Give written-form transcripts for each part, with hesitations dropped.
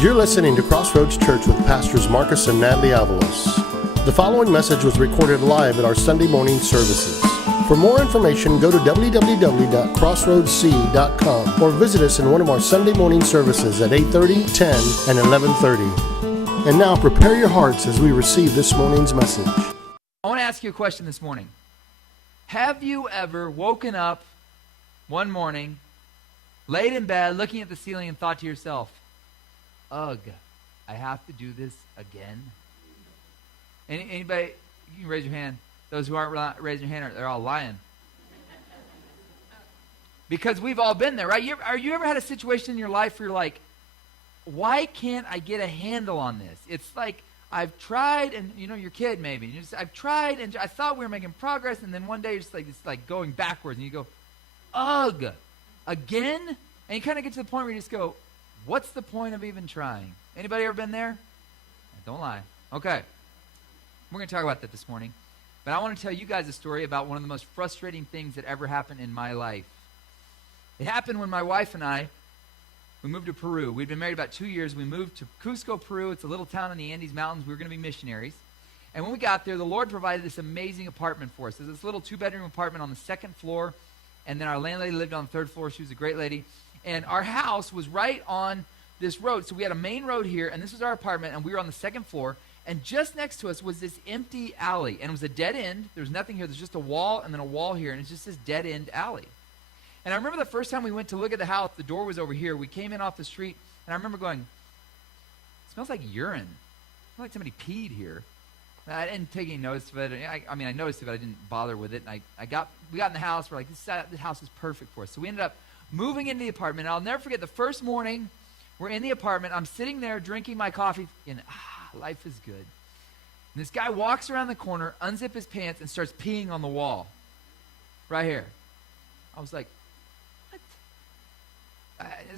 You're listening to Crossroads Church with Pastors Marcus and Natalie Avalos. The following message was recorded live at our Sunday morning services. For more information, go to www.crossroadsc.com or visit us in one of our Sunday morning services at 8:30, 10, and 11:30. And now prepare your hearts as we receive this morning's message. I want to ask you a question this morning. Have you ever woken up one morning, laid in bed, looking at the ceiling and thought to yourself, ugh, I have to do this again? Anybody, you can raise your hand. Those who aren't raising your hand, they're all lying. Because we've all been there, right? You ever had a situation in your life where you're like, why can't I get a handle on this? It's like I've tried, and you're a kid maybe. And I've tried, and I thought we were making progress, and then one day it's like going backwards, and you go, ugh, again? And you kind of get to the point where you just go, what's the point of even trying? Anybody ever been there? Don't lie. Okay. We're going to talk about that this morning. But I want to tell you guys a story about one of the most frustrating things that ever happened in my life. It happened when my wife and I, we moved to Peru. We'd been married about 2 years. We moved to Cusco, Peru. It's a little town in the Andes Mountains. We were going to be missionaries. And when we got there, the Lord provided this amazing apartment for us. It was this little 2-bedroom apartment on the second floor. And then our landlady lived on the third floor. She was a great lady. And our house was right on this road. So we had a main road here, and this was our apartment, and we were on the second floor. And just next to us was this empty alley. And it was a dead end. There was nothing here. There's just a wall and then a wall here. And it's just this dead end alley. And I remember the first time we went to look at the house, the door was over here. We came in off the street, and I remember going, it smells like urine. It smells like somebody peed here. And I didn't take any notice of it. I noticed it, but I didn't bother with it. And we got in the house. We're like, this house is perfect for us. So we ended up moving into the apartment. And I'll never forget the first morning we're in the apartment. I'm sitting there drinking my coffee, and life is good. And this guy walks around the corner, unzips his pants, and starts peeing on the wall. Right here. I was like, what?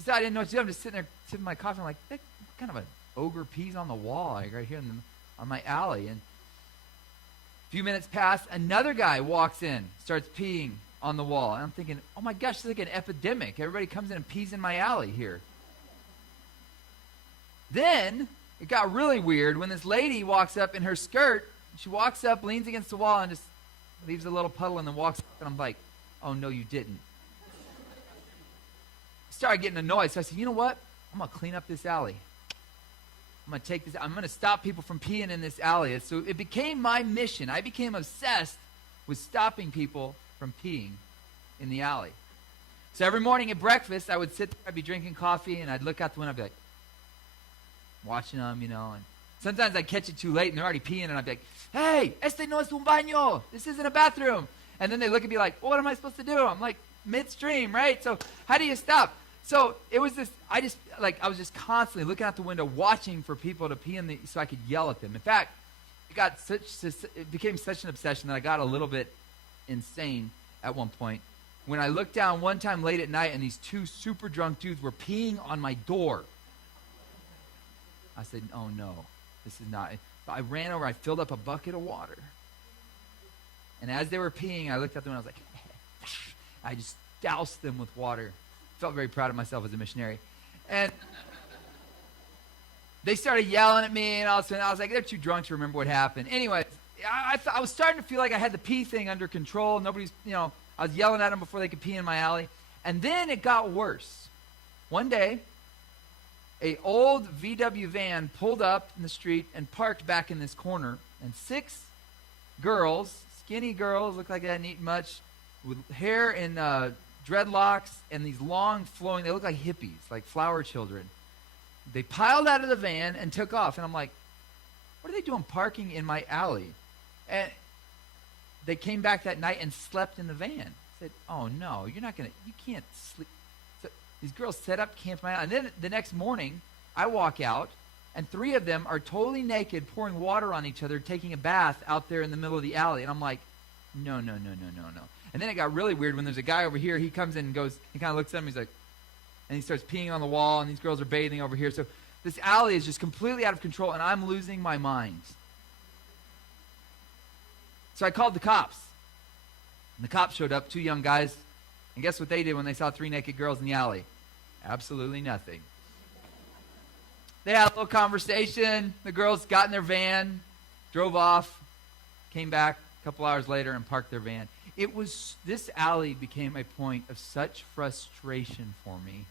So I didn't know what to do. I'm just sitting there sipping my coffee. I'm like, what kind of an ogre pees on the wall, like right here on my alley? And a few minutes pass, another guy walks in, starts peeing on the wall. And I'm thinking, oh my gosh, it's like an epidemic. Everybody comes in and pees in my alley here. Then it got really weird when this lady walks up in her skirt. She walks up, leans against the wall, and just leaves a little puddle and then walks up. And I'm like, oh, no, you didn't. I started getting annoyed. So I said, you know what? I'm going to clean up this alley. I'm going to stop people from peeing in this alley. So it became my mission. I became obsessed with stopping people from peeing in the alley. So every morning at breakfast, I would sit there, I'd be drinking coffee, and I'd look out the window, I'd be like, watching them, and sometimes I'd catch it too late, and they're already peeing, and I'd be like, hey, este no es un baño. This isn't a bathroom. And then they look at me like, well, what am I supposed to do? I'm like, midstream, right? So how do you stop? So it was this, I was just constantly looking out the window, watching for people to pee so I could yell at them. In fact, it became such an obsession that I got a little bit insane at one point. When I looked down one time late at night, and these 2 super drunk dudes were peeing on my door. I said, oh no, this is not. So I ran over, I filled up a bucket of water. And as they were peeing, I looked at them and I was like, I just doused them with water. Felt very proud of myself as a missionary. And they started yelling at me, and all of a sudden I was like, they're too drunk to remember what happened. Anyway, I was starting to feel like I had the pee thing under control. I was yelling at them before they could pee in my alley. And then it got worse. One day, an old VW van pulled up in the street and parked back in this corner, and 6 girls, skinny girls, looked like they hadn't eaten much, with hair and dreadlocks and these long flowing, they looked like hippies, like flower children. They piled out of the van and took off, and I'm like, what are they doing parking in my alley? And they came back that night and slept in the van. I said, oh no, you can't sleep. These girls set up camp in my alley. And then the next morning, I walk out, and 3 of them are totally naked, pouring water on each other, taking a bath out there in the middle of the alley. And I'm like, no. And then it got really weird when there's a guy over here. He comes in and goes, he kind of looks at him, he's like, and he starts peeing on the wall, and these girls are bathing over here. So this alley is just completely out of control, and I'm losing my mind. So I called the cops. And the cops showed up, 2 young guys. And guess what they did when they saw 3 naked girls in the alley? Absolutely nothing. They had a little conversation. The girls got in their van, drove off, came back a couple hours later and parked their van. This alley became a point of such frustration for me.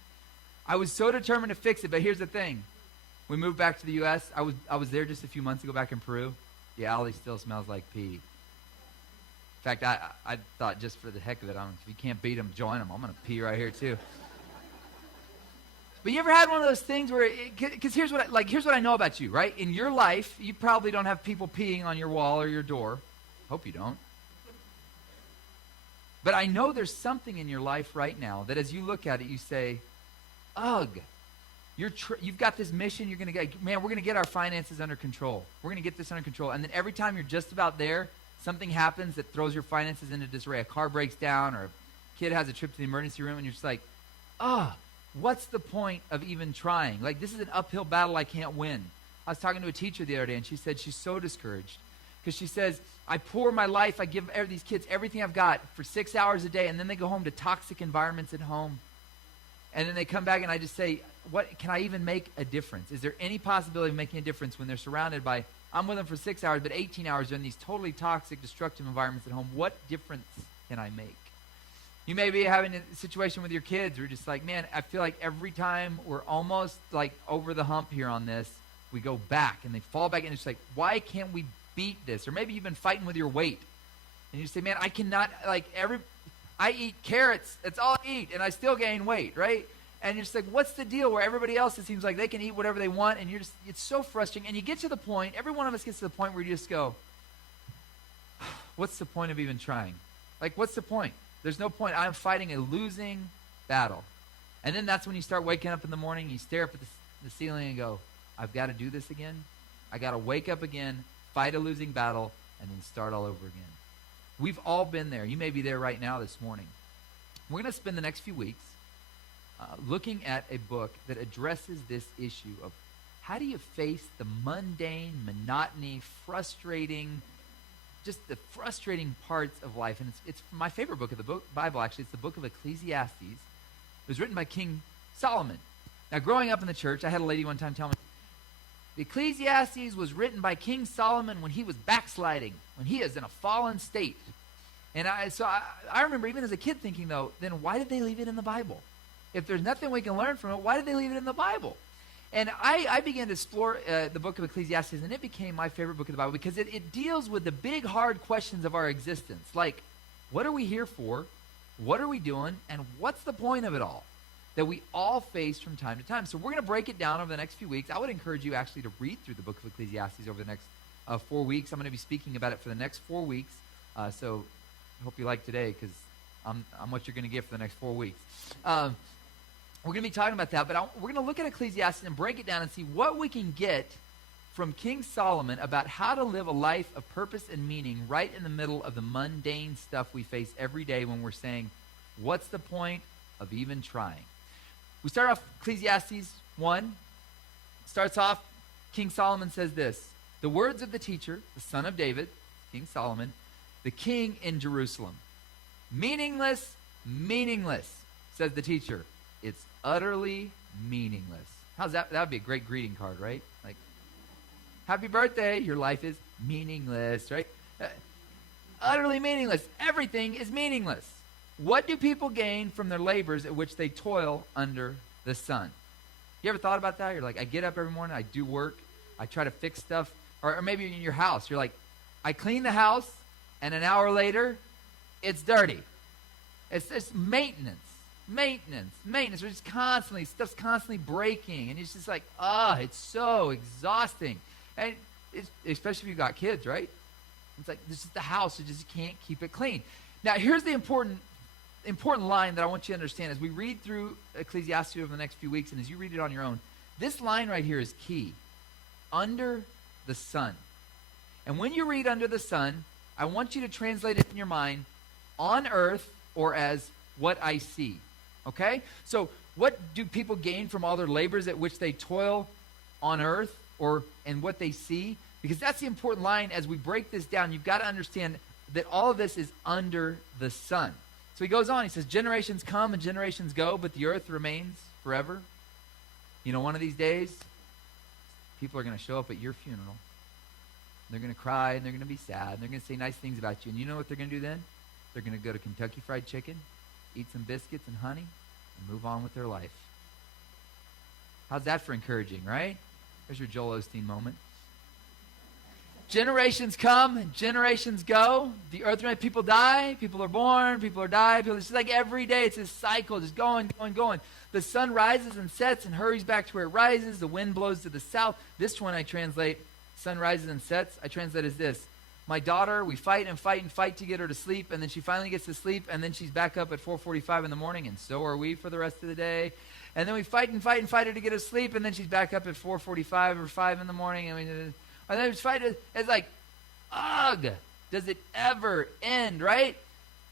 I was so determined to fix it, but here's the thing. We moved back to the U.S. I was there just a few months ago back in Peru. The alley still smells like pee. In fact, I thought just for the heck of it, if you can't beat them, join them. I'm going to pee right here too. But you ever had one of those things where, because here's what I know about you, right? In your life, you probably don't have people peeing on your wall or your door. Hope you don't. But I know there's something in your life right now that as you look at it, you say, ugh. You've got this mission. You're going to get, man, we're going to get our finances under control. We're going to get this under control. And then every time you're just about there, something happens that throws your finances into disarray. A car breaks down or a kid has a trip to the emergency room and you're just like, what's the point of even trying? Like, this is an uphill battle I can't win. I was talking to a teacher the other day and she said she's so discouraged because she says, I pour my life, I give these kids everything I've got for 6 hours a day and then they go home to toxic environments at home. And then they come back and I just say, what can I even make a difference? Is there any possibility of making a difference when they're surrounded by, I'm with them for 6 hours, but 18 hours are in these totally toxic, destructive environments at home? What difference can I make? You may be having a situation with your kids where you're just like, man, I feel like every time we're almost like over the hump here on this, we go back and they fall back and it's like, why can't we beat this? Or maybe you've been fighting with your weight. And you say, man, I cannot, I eat carrots, that's all I eat, and I still gain weight, right? And you're just like, what's the deal where everybody else, it seems like they can eat whatever they want, and it's so frustrating. And you get to the point, every one of us gets to the point where you just go, what's the point of even trying? Like, what's the point? There's no point. I'm fighting a losing battle. And then that's when you start waking up in the morning, you stare up at the ceiling and go, I've got to do this again. I got to wake up again, fight a losing battle, and then start all over again. We've all been there. You may be there right now this morning. We're going to spend the next few weeks looking at a book that addresses this issue of how do you face the mundane, monotony, frustrating, just the frustrating parts of life. And it's my favorite book of the Bible, actually. It's the book of Ecclesiastes. It was written by King Solomon. Now, growing up in the church, I had a lady one time tell me, the Ecclesiastes was written by King Solomon when he was backsliding, when he is in a fallen state. And I remember even as a kid thinking, though, then why did they leave it in the Bible? If there's nothing we can learn from it, why did they leave it in the Bible? And I began to explore the book of Ecclesiastes, and it became my favorite book of the Bible because it deals with the big, hard questions of our existence. Like, what are we here for? What are we doing? And what's the point of it all? That we all face from time to time. So we're going to break it down over the next few weeks. I would encourage you actually to read through the book of Ecclesiastes over the next 4 weeks. I'm going to be speaking about it for the next 4 weeks. So I hope you like today because I'm what you're going to get for the next 4 weeks. We're going to be talking about that, but we're going to look at Ecclesiastes and break it down and see what we can get from King Solomon about how to live a life of purpose and meaning right in the middle of the mundane stuff we face every day when we're saying, what's the point of even trying? We start off Ecclesiastes 1. Starts off, King Solomon says this, the words of the teacher, the son of David, King Solomon, the king in Jerusalem. Meaningless, meaningless, says the teacher. It's utterly meaningless. How's that? That would be a great greeting card, right? Like, happy birthday, your life is meaningless, right? Utterly meaningless. Everything is meaningless. What do people gain from their labors at which they toil under the sun? You ever thought about that? You're like, I get up every morning, I do work, I try to fix stuff. Or maybe in your house, you're like, I clean the house, and an hour later, it's dirty. It's maintenance. We're just stuff's constantly breaking. And it's just like, it's so exhausting. And especially if you've got kids, right? It's like, this is the house, you just can't keep it clean. Now, here's the important line that I want you to understand as we read through Ecclesiastes over the next few weeks and as you read it on your own. This line right here is key. Under the sun. And when you read under the sun, I want you to translate it in your mind on earth or as what I see. Okay? So what do people gain from all their labors at which they toil on earth and what they see? Because that's the important line as we break this down. You've got to understand that all of this is under the sun. So he goes on, he says, generations come and generations go, but the earth remains forever. You know, one of these days, People are going to show up at your funeral. They're going to cry, and they're going to be sad, and they're going to say nice things about you. And you know what they're going to do then? They're going to go to Kentucky Fried Chicken, eat some biscuits and honey, and move on with their life. How's that for encouraging, right? There's your Joel Osteen moment. Generations come and generations go. The earth, people die, people are born, people are die. It's just like every day, it's this cycle, just going, going, going. The sun rises and sets and hurries back to where it rises. The wind blows to the south. This one I translate, sun rises and sets, I translate as this. My daughter, we fight and fight and fight to get her to sleep, and then she finally gets to sleep, and then she's back up at 4:45 in the morning, and so are we for the rest of the day. And then we fight and fight and fight her to get her to sleep, and then she's back up at 4:45 or 5 in the morning, and then we fight. It's like, ugh, does it ever end, right?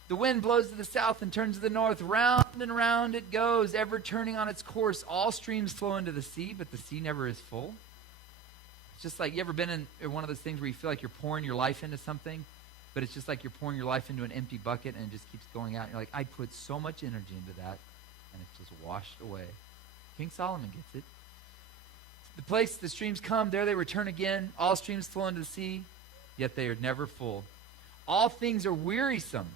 The wind blows to the south and turns to the north. Round and round it goes, ever turning on its course. All streams flow into the sea, but the sea never is full. It's just like, you ever been in one of those things where you feel like you're pouring your life into something, but it's just like you're pouring your life into an empty bucket and it just keeps going out. And you're like, I put so much energy into that, and it's just washed away. King Solomon gets it. The place the streams come, there they return again. All streams flow into the sea, yet they are never full. All things are wearisome,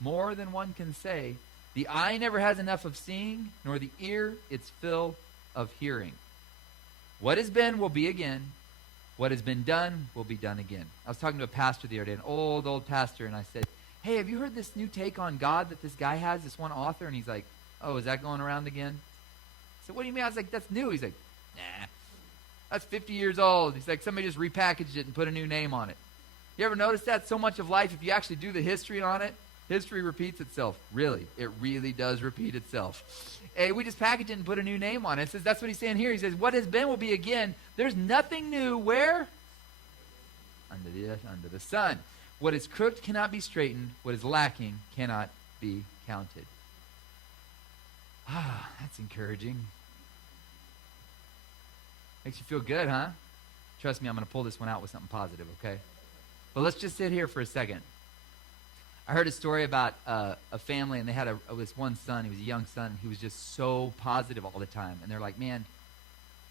more than one can say. The eye never has enough of seeing, nor the ear its fill of hearing. What has been will be again. What has been done will be done again. I was talking to a pastor the other day, an old pastor, and I said, hey, have you heard this new take on God that this guy has, this one author? And he's like, oh, is that going around again? I said, what do you mean? I was like, that's new. He's like, nah, that's 50 years old. He's like, somebody just repackaged it and put a new name on it. You ever notice that? So much of life, if you actually do the history on it, history repeats itself. Really, it really does repeat itself. Hey, we just package it and put a new name on it. It says, that's what he's saying here. He says, what has been will be again. There's nothing new. Where? Under the sun. What is crooked cannot be straightened. What is lacking cannot be counted. Ah, that's encouraging. Makes you feel good, huh? Trust me, I'm going to pull this one out with something positive, okay? But let's just sit here for a second. I heard a story about a family, and they had this one son. He was a young son, and he was just so positive all the time. And they're like, man,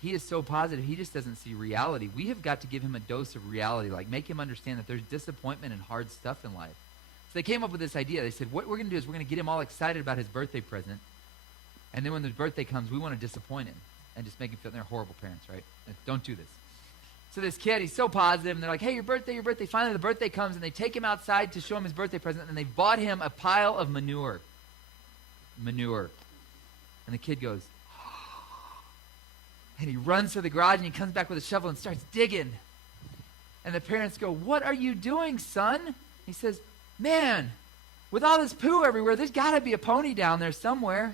he is so positive, he just doesn't see reality. We have got to give him a dose of reality, like make him understand that there's disappointment and hard stuff in life. So they came up with this idea. They said, what we're going to do is we're going to get him all excited about his birthday present, and then when his birthday comes, we want to disappoint him and just make him feel they're horrible parents, right? Don't do this. So this kid, he's so positive, and they're like, hey, your birthday. Finally, the birthday comes, and they take him outside to show him his birthday present, and they bought him a pile of manure. And the kid goes, and he runs to the garage, and he comes back with a shovel and starts digging. And the parents go, what are you doing, son? He says, man, with all this poo everywhere, there's got to be a pony down there somewhere.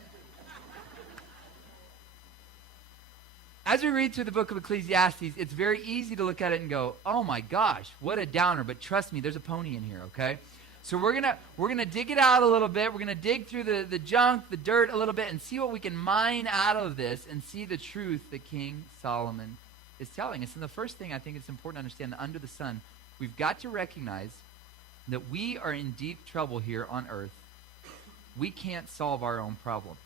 As we read through the book of Ecclesiastes, it's very easy to look at it and go, oh my gosh, what a downer. But trust me, there's a pony in here, okay? So we're gonna dig it out a little bit. We're going to dig through the junk, the dirt a little bit, and see what we can mine out of this and see the truth that King Solomon is telling us. And the first thing I think it's important to understand, that under the sun, we've got to recognize that we are in deep trouble here on earth. We can't solve our own problems.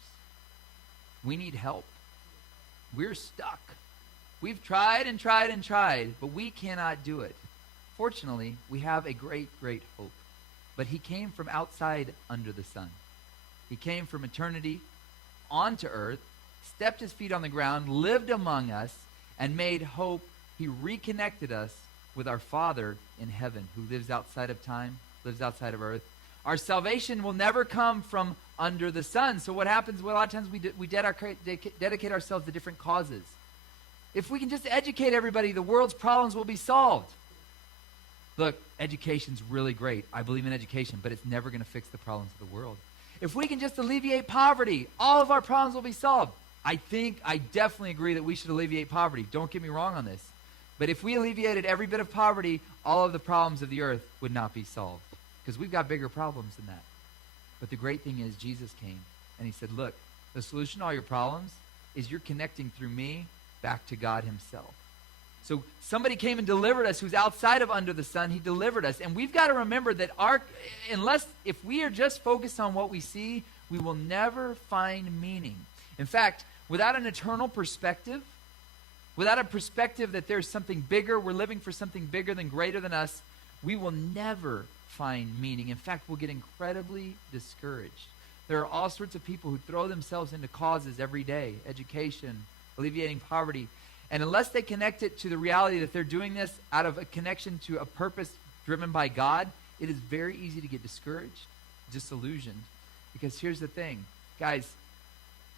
We need help. We're stuck. We've tried and tried and tried, but we cannot do it. Fortunately, we have a great, great hope. But he came from outside under the sun. He came from eternity onto earth, stepped his feet on the ground, lived among us, and made hope. He reconnected us with our Father in heaven, who lives outside of time, lives outside of earth. Our salvation will never come from under the sun. So what happens? Well, a lot of times we dedicate ourselves to different causes. If we can just educate everybody, the world's problems will be solved. Look, education's really great. I believe in education, but it's never going to fix the problems of the world. If we can just alleviate poverty, all of our problems will be solved. I definitely agree that we should alleviate poverty. Don't get me wrong on this. But if we alleviated every bit of poverty, all of the problems of the earth would not be solved. Because we've got bigger problems than that. But the great thing is Jesus came and he said, look, the solution to all your problems is you're connecting through me back to God himself. So somebody came and delivered us who's outside of under the sun. He delivered us. And we've got to remember that if we are just focused on what we see, we will never find meaning. In fact, without an eternal perspective, without a perspective that there's something bigger, we're living for something bigger than greater than us, we will never find meaning. In fact, we'll get incredibly discouraged. There are all sorts of people who throw themselves into causes every day, education, alleviating poverty, and unless they connect it to the reality that they're doing this out of a connection to a purpose driven by God, it is very easy to get discouraged, disillusioned, because here's the thing, guys,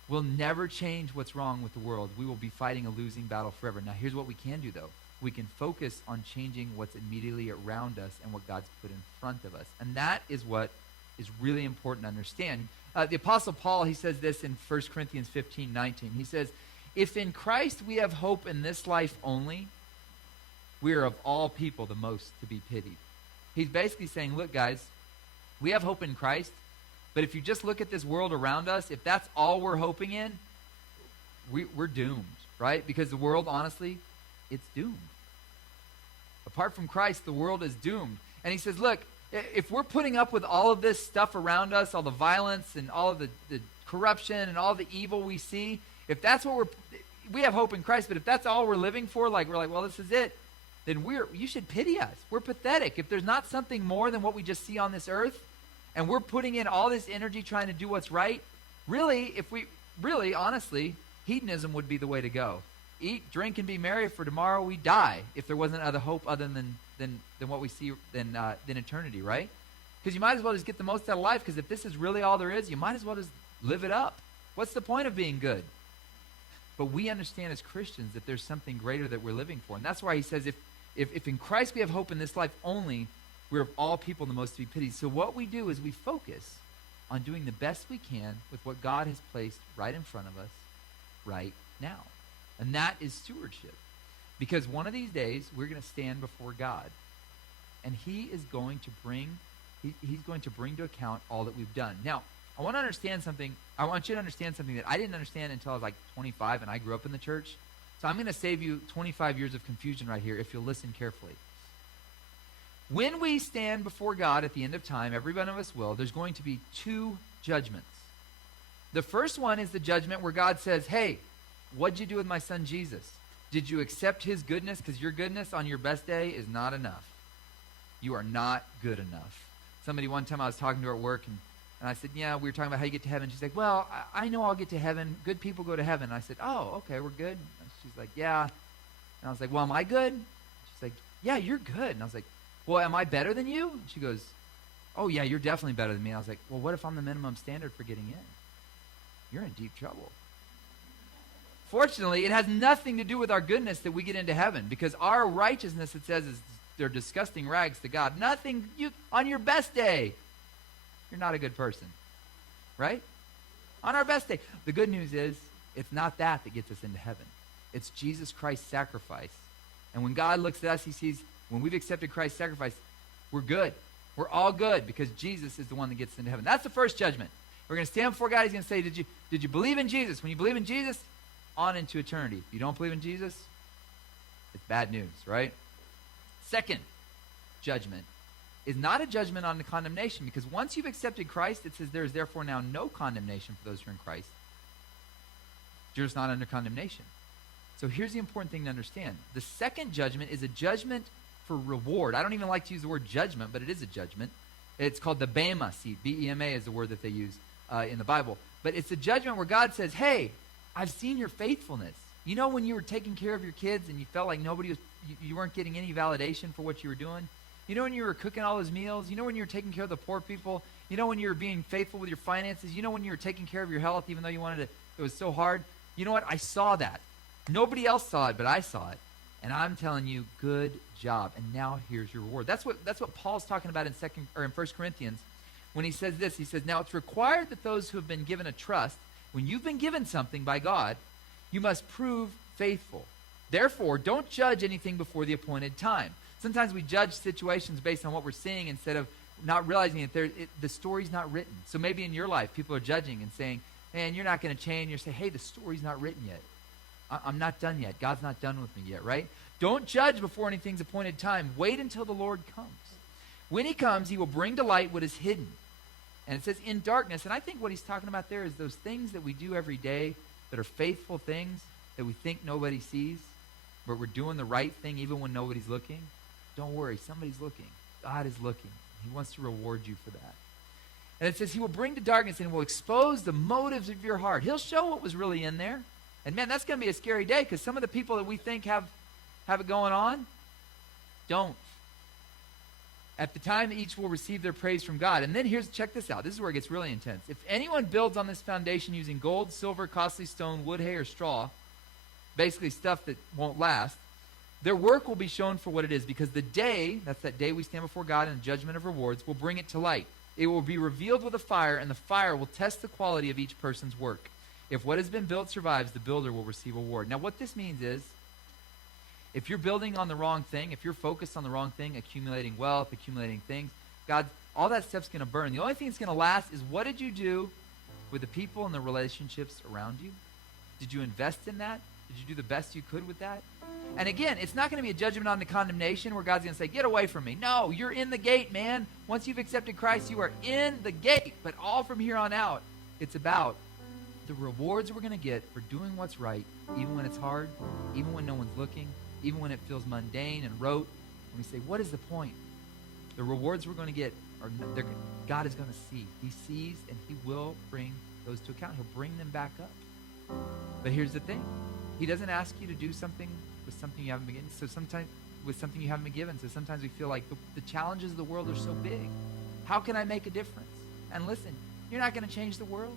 we'll never change what's wrong with the world. We will be fighting a losing battle forever. Now, here's what we can do, though. We can focus on changing what's immediately around us and what God's put in front of us. And that is what is really important to understand. The Apostle Paul, he says this in 1 Corinthians 15:19. He says, if in Christ we have hope in this life only, we are of all people the most to be pitied. He's basically saying, look, guys, we have hope in Christ, but if you just look at this world around us, if that's all we're hoping in, we're doomed, right? Because the world, honestly, it's doomed. Apart from Christ, the world is doomed. And he says, look, if we're putting up with all of this stuff around us, all the violence and all of the corruption and all the evil we see, if that's what we have hope in Christ, but if that's all we're living for, like we're like, well, this is it, then you should pity us. We're pathetic. If there's not something more than what we just see on this earth, and we're putting in all this energy trying to do what's right, honestly, hedonism would be the way to go. Eat, drink, and be merry, for tomorrow we die, if there wasn't other hope other than what we see than eternity, right? Because you might as well just get the most out of life, because if this is really all there is, you might as well just live it up. What's the point of being good? But we understand as Christians that there's something greater that we're living for. And that's why he says, if in Christ we have hope in this life only, we're of all people the most to be pitied. So what we do is we focus on doing the best we can with what God has placed right in front of us right now. And that is stewardship. Because one of these days, we're going to stand before God. And he is going to he's going to bring to account all that we've done. Now, I want to understand something. I want you to understand something that I didn't understand until I was like 25 and I grew up in the church. So I'm going to save you 25 years of confusion right here if you'll listen carefully. When we stand before God at the end of time, every one of us will, there's going to be two judgments. The first one is the judgment where God says, hey, what'd you do with my son Jesus? Did you accept his goodness? Because your goodness on your best day is not enough. You are not good enough. Somebody one time I was talking to her at work, and I said, yeah, we were talking about how you get to heaven. She's like, well, I know I'll get to heaven. Good people go to heaven. And I said, oh, okay, we're good. And she's like, yeah. And I was like, well, am I good? She's like, yeah, you're good. And I was like, well, am I better than you? And she goes, oh, yeah, you're definitely better than me. And I was like, well, what if I'm the minimum standard for getting in? You're in deep trouble. Fortunately, it has nothing to do with our goodness that we get into heaven, because our righteousness, it says, is they're disgusting rags to God. Nothing, on your best day, you're not a good person, right? On our best day. The good news is, it's not that gets us into heaven. It's Jesus Christ's sacrifice. And when God looks at us, he sees, when we've accepted Christ's sacrifice, we're good. We're all good because Jesus is the one that gets us into heaven. That's the first judgment. We're going to stand before God. He's going to say, did you believe in Jesus? When you believe in Jesus, on into eternity. If you don't believe in Jesus, it's bad news, right? Second judgment is not a judgment on the condemnation, because once you've accepted Christ, it says there is therefore now no condemnation for those who are in Christ. You're just not under condemnation. So here's the important thing to understand. The second judgment is a judgment for reward. I don't even like to use the word judgment, but it is a judgment. It's called the Bema seat. B-E-M-A is the word that they use in the Bible. But it's a judgment where God says, hey, I've seen your faithfulness. You know when you were taking care of your kids and you felt like you weren't getting any validation for what you were doing? You know when you were cooking all those meals? You know when you were taking care of the poor people? You know when you were being faithful with your finances? You know when you were taking care of your health even though it was so hard? You know what? I saw that. Nobody else saw it, but I saw it. And I'm telling you, good job. And now here's your reward. That's what Paul's talking about in 1 Corinthians when he says this. He says, now it's required that those who have been given a trust, when you've been given something by God, you must prove faithful. Therefore, don't judge anything before the appointed time. Sometimes we judge situations based on what we're seeing instead of not realizing that the story's not written. So maybe in your life, people are judging and saying, man, you're not going to change. You're saying, hey, the story's not written yet. I'm not done yet. God's not done with me yet, right? Don't judge before anything's appointed time. Wait until the Lord comes. When he comes, he will bring to light what is hidden. And it says in darkness. And I think what he's talking about there is those things that we do every day that are faithful things that we think nobody sees. but we're doing the right thing even when nobody's looking, don't worry, somebody's looking. God is looking. He wants to reward you for that. And it says he will bring to darkness and will expose the motives of your heart. He'll show what was really in there. And man, that's going to be a scary day because some of the people that we think have it going on don't. At the time, each will receive their praise from God. And then check this out. This is where it gets really intense. If anyone builds on this foundation using gold, silver, costly stone, wood, hay, or straw, basically stuff that won't last, their work will be shown for what it is, because the day, that's that day we stand before God in the judgment of rewards, will bring it to light. It will be revealed with a fire, and the fire will test the quality of each person's work. If what has been built survives, the builder will receive a reward. Now, what this means is, if you're building on the wrong thing, if you're focused on the wrong thing, accumulating wealth, accumulating things, God, all that stuff's going to burn. The only thing that's going to last is what did you do with the people and the relationships around you? Did you invest in that? Did you do the best you could with that? And again, it's not going to be a judgment on the condemnation where God's going to say, get away from me. No, you're in the gate, man. Once you've accepted Christ, you are in the gate. But all from here on out, it's about the rewards we're going to get for doing what's right, even when it's hard, even when no one's looking, even when it feels mundane and rote. And we say, what is the point? The rewards we're going to get, God is going to see. He sees, and he will bring those to account. He'll bring them back up. But here's the thing. He doesn't ask you to do something with something you haven't been given. So sometimes with something you haven't been given. So sometimes we feel like the challenges of the world are so big. How can I make a difference? And listen, you're not going to change the world.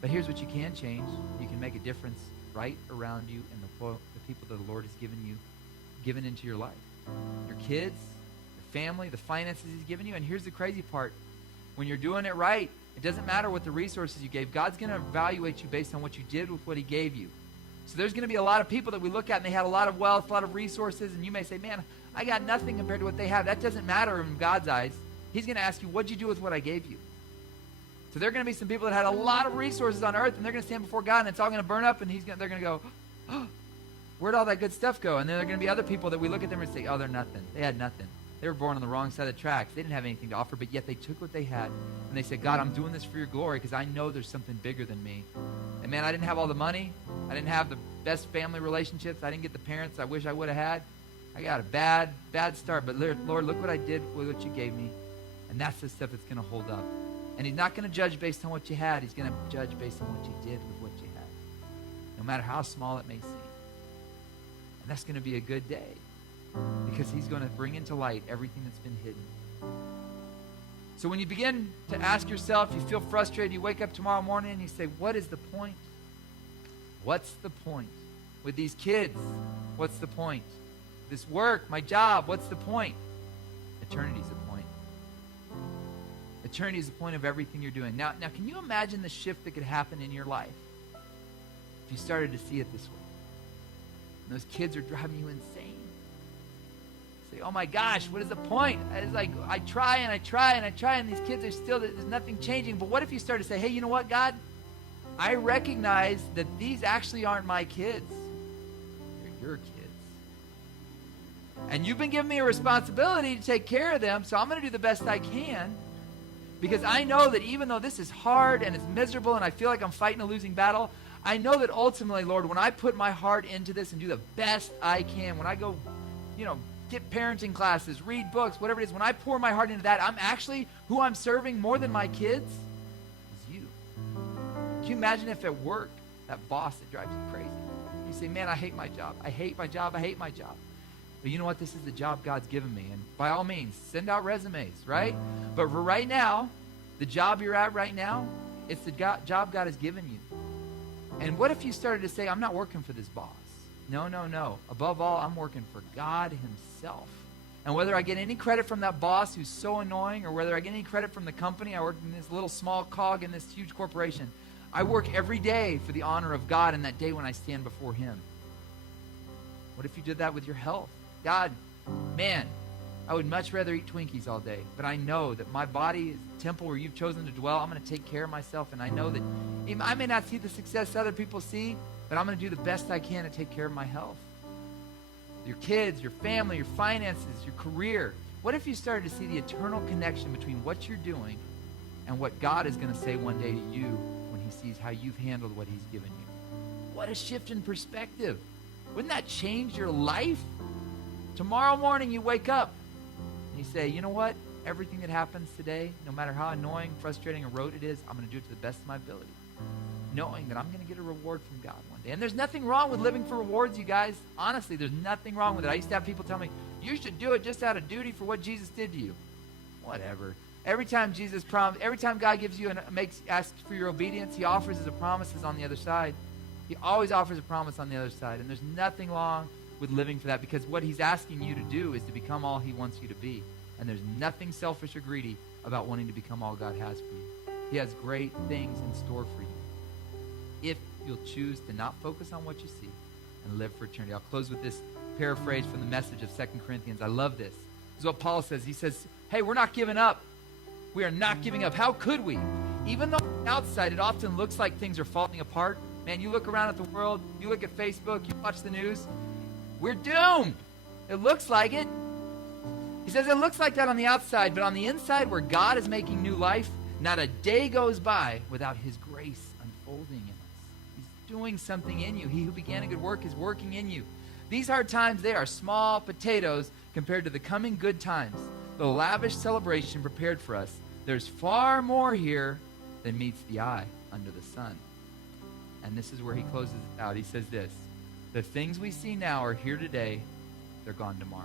But here's what you can change. You can make a difference right around you and the people that the Lord has given into your life. Your kids, your family, the finances he's given you. And here's the crazy part. When you're doing it right, it doesn't matter what the resources you gave. God's going to evaluate you based on what you did with what he gave you. So there's going to be a lot of people that we look at and they had a lot of wealth, a lot of resources, and you may say, man, I got nothing compared to what they have. That doesn't matter in God's eyes. He's going to ask you, what'd you do with what I gave you? So there are going to be some people that had a lot of resources on earth, and they're going to stand before God, and it's all going to burn up, and they're going to go, oh, where'd all that good stuff go? And then there are going to be other people that we look at them and say, oh, they're nothing. They had nothing. They were born on the wrong side of the tracks. They didn't have anything to offer, but yet they took what they had, and they said, God, I'm doing this for your glory because I know there's something bigger than me. And man, I didn't have all the money. I didn't have the best family relationships. I didn't get the parents I wish I would have had. I got a bad start, but Lord, look what I did with what you gave me. And that's the stuff that's going to hold up. And he's not going to judge based on what you had. He's going to judge based on what you did with what you had, no matter how small it may seem. And that's going to be a good day because he's going to bring into light everything that's been hidden. So when you begin to ask yourself, you feel frustrated, you wake up tomorrow morning and you say, what is the point? What's the point? With these kids, what's the point? This work, my job, what's the point? Eternity's the point. Eternity is the point of everything you're doing. Now, can you imagine the shift that could happen in your life if you started to see it this way? And those kids are driving you insane. Say, oh my gosh, what is the point? It's like I try and I try and I try, and these kids are still, there's nothing changing. But what if you start to say, hey, you know what, God? I recognize that these actually aren't my kids. They're your kids. And you've been giving me a responsibility to take care of them, so I'm going to do the best I can. Because I know that even though this is hard and it's miserable and I feel like I'm fighting a losing battle, I know that ultimately, Lord, when I put my heart into this and do the best I can, when I go, get parenting classes, read books, whatever it is, when I pour my heart into that, I'm actually, who I'm serving more than my kids is you. Can you imagine if at work, that boss that drives you crazy, you say, man, I hate my job. I hate my job. I hate my job. But you know what? This is the job God's given me. And by all means, send out resumes, right? But for right now, the job you're at right now, it's the job God has given you. And what if you started to say, I'm not working for this boss. No. Above all, I'm working for God himself. And whether I get any credit from that boss who's so annoying, or whether I get any credit from the company, I work in this little small cog in this huge corporation, I work every day for the honor of God in that day when I stand before him. What if you did that with your health? God, man, I would much rather eat Twinkies all day, but I know that my body is a temple where you've chosen to dwell. I'm going to take care of myself, and I know that I may not see the success other people see, but I'm going to do the best I can to take care of my health. Your kids, your family, your finances, your career. What if you started to see the eternal connection between what you're doing and what God is going to say one day to you when he sees how you've handled what he's given you? What a shift in perspective. Wouldn't that change your life? Tomorrow morning you wake up and you say, you know what? Everything that happens today, no matter how annoying, frustrating, or rote it is, I'm going to do it to the best of my ability, knowing that I'm going to get a reward from God one day. And there's nothing wrong with living for rewards, you guys. Honestly, there's nothing wrong with it. I used to have people tell me, you should do it just out of duty for what Jesus did to you. Whatever. Every time God gives you asks for your obedience, he offers his promises on the other side. He always offers a promise on the other side. And there's nothing wrong with living for that, because what he's asking you to do is to become all he wants you to be. And there's nothing selfish or greedy about wanting to become all God has for you. He has great things in store for you, if you'll choose to not focus on what you see and live for eternity. I'll close with this paraphrase from the message of 2 Corinthians. I love this. This is what Paul says. He says, hey, we're not giving up. We are not giving up. How could we? Even though on the outside it often looks like things are falling apart. Man, you look around at the world, you look at Facebook, you watch the news. We're doomed. It looks like it. He says it looks like that on the outside, but on the inside where God is making new life, not a day goes by without his grace unfolding in us. He's doing something in you. He who began a good work is working in you. These hard times, they are small potatoes compared to the coming good times, the lavish celebration prepared for us. There's far more here than meets the eye under the sun. And this is where he closes it out. He says this, the things we see now are here today, they're gone tomorrow.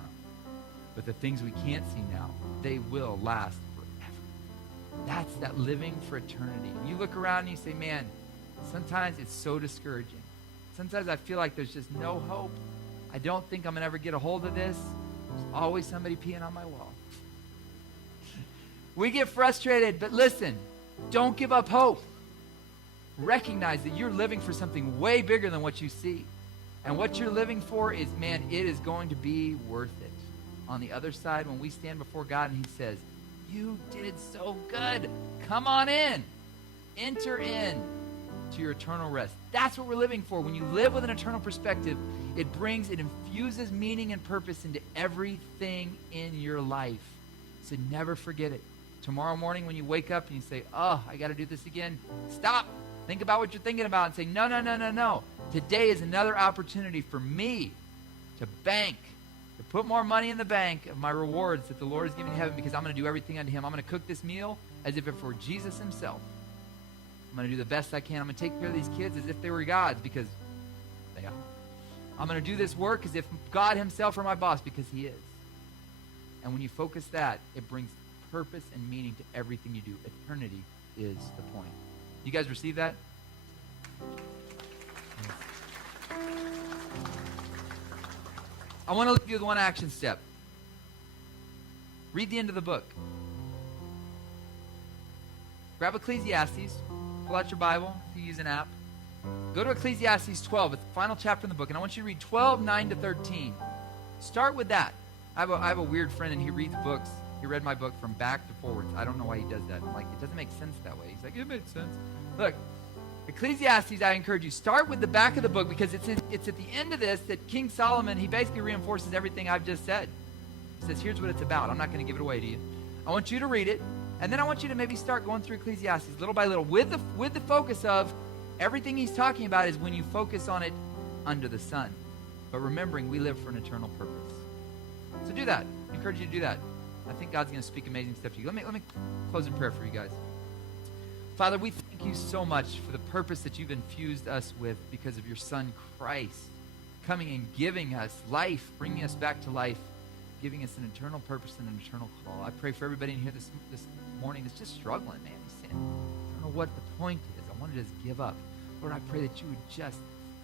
But the things we can't see now, they will last forever. That's that living for eternity. You look around and you say, man, sometimes it's so discouraging. Sometimes I feel like there's just no hope. I don't think I'm going to ever get a hold of this. There's always somebody peeing on my wall. We get frustrated, but listen, don't give up hope. Recognize that you're living for something way bigger than what you see. And what you're living for is, man, it is going to be worth it. On the other side, when we stand before God and he says, you did so good. Come on in. Enter in to your eternal rest. That's what we're living for. When you live with an eternal perspective, it infuses meaning and purpose into everything in your life. So never forget it. Tomorrow morning when you wake up and you say, oh, I got to do this again, stop. Think about what you're thinking about and say, no. Today is another opportunity for me to bank, to put more money in the bank of my rewards that the Lord is giving in heaven, because I'm going to do everything unto him. I'm going to cook this meal as if it were Jesus himself. I'm going to do the best I can. I'm going to take care of these kids as if they were God's, because they are. I'm going to do this work as if God himself were my boss, because he is. And when you focus that, it brings purpose and meaning to everything you do. Eternity is the point. You guys receive that? I want to leave you with one action step. Read the end of the book. Grab Ecclesiastes. Pull out your Bible if you use an app. Go to Ecclesiastes 12. It's the final chapter in the book. And I want you to read 12, 9 to 13. Start with that. I have a weird friend, and he reads books. He read my book from back to forwards. I don't know why he does that. I'm like, it doesn't make sense that way. He's like, it makes sense. Look, Ecclesiastes, I encourage you, start with the back of the book, because it's at the end of this that King Solomon, he basically reinforces everything I've just said. He says, here's what it's about. I'm not going to give it away to you. I want you to read it, and then I want you to maybe start going through Ecclesiastes little by little with the focus of everything he's talking about is when you focus on it under the sun. But remembering we live for an eternal purpose. So do that. I encourage you to do that. I think God's going to speak amazing stuff to you. Let me close in prayer for you guys. Father, we thank you so much for the purpose that you've infused us with because of your Son, Christ, coming and giving us life, bringing us back to life, giving us an eternal purpose and an eternal call. I pray for everybody in here this morning that's just struggling, man. He's saying, I don't know what the point is. I want to just give up. Lord, I pray that you would just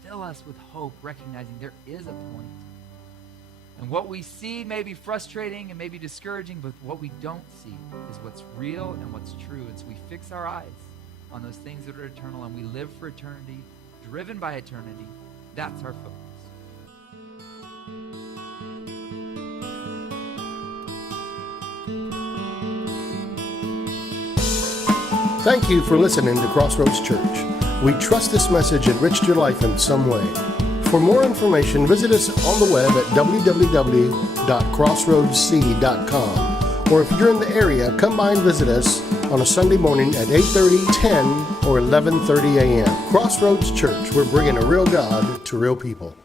fill us with hope, recognizing there is a point. And what we see may be frustrating and may be discouraging, but what we don't see is what's real and what's true. And so we fix our eyes on those things that are eternal, and we live for eternity, driven by eternity. That's our focus. Thank you for listening to Crossroads Church. We trust this message enriched your life in some way. For more information, visit us on the web at www.crossroadsc.com. Or if you're in the area, come by and visit us on a Sunday morning at 8:30, 10, or 11:30 a.m. Crossroads Church, we're bringing a real God to real people.